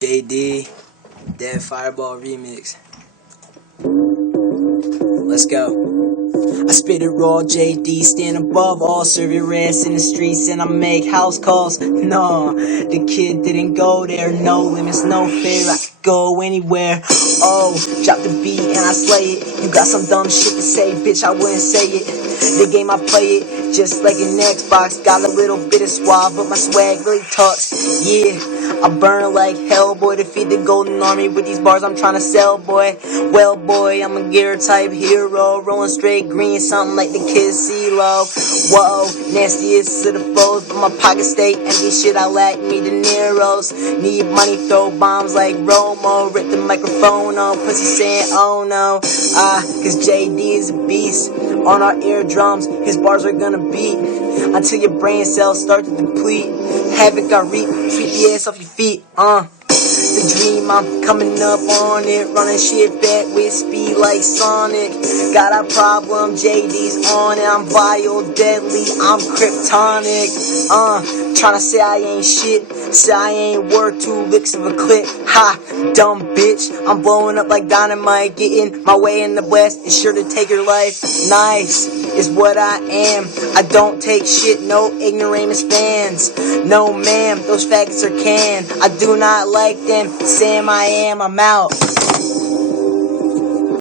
JD, Dead Fireball Remix. Let's go. I spit it raw, JD, stand above all, serve your ass in the streets, and I make house calls. No, the kid didn't go there, no limits, no fear, I could go anywhere. Oh, drop the beat and I slay it. You got some dumb shit to say, bitch, I wouldn't say it. The game I play it, just like an Xbox. Got a little bit of suave, but my swag really talks. Yeah, I burn like hell, boy, to feed the golden army with these bars I'm trying to sell, boy. Well, boy, I'm a gear type hero, rolling straight green, something like the kid CeeLo. Whoa, nastiest of the foes, but my pocket stay empty, shit, I lack me De Niro's. Need money, throw bombs like Romo, rip the microphone on, pussy saying, oh no. Cause JD is a beast, on our eardrums, his bars are gonna beat, until your brain cells start to deplete. Havoc I reap, sweep the ass off your feet, The dream, I'm coming up on it, running shit back with speed like Sonic. Got a problem, JD's on it, I'm vile, deadly, I'm kryptonic. Tryna say I ain't shit, say I ain't worth 2 licks of a clip. Ha, dumb bitch, I'm blowing up like dynamite, getting my way in the west is sure to take your life. Nice is what I am, I don't take shit, no ignoramus fans. No ma'am, those faggots are canned, I do not like them, Sam I am, I'm out.